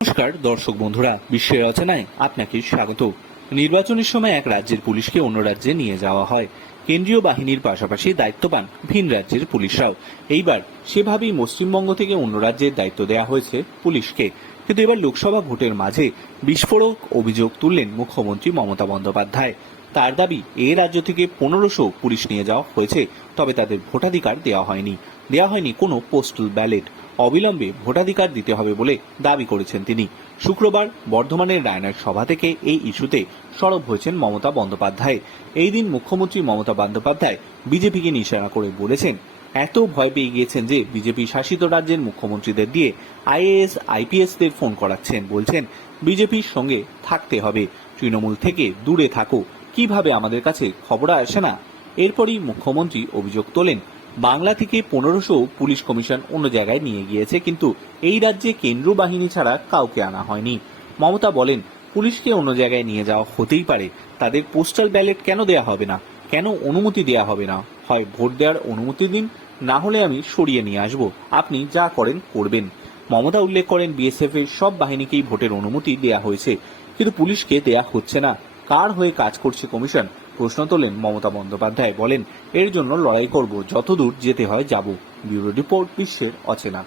নমস্কার, দর্শক বন্ধুরা বিশ্বের রচনায় আপনাকে স্বাগত। নির্বাচনের সময় এক রাজ্যের পুলিশকে অন্য রাজ্যে নিয়ে যাওয়া হয়। কেন্দ্রীয় বাহিনীর পাশাপাশি দায়িত্ব পান ভিন রাজ্যের পুলিশরাও। এইবার সেভাবেই পশ্চিমবঙ্গ থেকে অন্য রাজ্যের দায়িত্ব দেওয়া হয়েছে পুলিশকে। কিন্তু এবার লোকসভা ভোটের মাঝে বিস্ফোরক অভিযোগ তুললেন মুখ্যমন্ত্রী মমতা বন্দ্যোপাধ্যায়। তার দাবি, এ রাজ্য থেকে পনেরোশো পুলিশ নিয়ে যাওয়া হয়েছে, তবে তাদের ভোটাধিকার দেওয়া হয়নি। দেওয়া হয়নি কোনো পোস্টাল ব্যালেট। অবিলম্বে ভোটাধিকার দিতে হবে বলে দাবি করেছেন তিনি। শুক্রবার বর্ধমানের রায়নার সভা থেকে এই ইস্যুতে সরব হয়েছেন মমতা বন্দ্যোপাধ্যায়। এই দিন মুখ্যমন্ত্রী মমতা বন্দ্যোপাধ্যায় বিজেপিকে নিশানা করে বলেছেন এত ভয় পেয়ে গিয়েছেন যে বিজেপি শাসিত রাজ্যের মুখ্যমন্ত্রীদের দিয়ে আইএএস, আইপিএসদের ফোন করাচ্ছেন। বলছেন, বিজেপির সঙ্গে থাকতে হবে। তৃণমূল থেকে দূরে থাকো কীভাবে আমাদের কাছে খবর আসে না? এরপরই মুখ্যমন্ত্রী অভিযোগ তোলেন, বাংলা থেকে পনেরোশো পুলিশ কমিশন অন্য জায়গায় নিয়ে গিয়েছে, কিন্তু এই রাজ্যে কেন্দ্র বাহিনী ছাড়া কাউকে আনা হয়নি। মমতা বলেন, পুলিশকে অন্য জায়গায় নিয়ে যাওয়া হতেই পারে। তাদের পোস্টাল ব্যালেট কেন দেয়া হবে না? কেন অনুমতি দেয়া হবে না? হয় ভোট দেওয়ার অনুমতি দিন, না হলে আমি সরিয়ে নিয়ে আসব। আপনি যা করেন, করবেন। মমতা উল্লেখ করেন, বিএসএফ এর সব বাহিনীকেই ভোটের অনুমতি দেয়া হয়েছে। কিন্তু পুলিশকে দেয়া হচ্ছে না। কার হয়ে কাজ করছে কমিশন? প্রশ্ন তোলেন মমতা বন্দ্যোপাধ্যায়। বলেন, এর জন্য লড়াই করব, যতদূর যেতে হয় যাব। ব্যুরো রিপোর্ট, বিশ্বের অচেনা।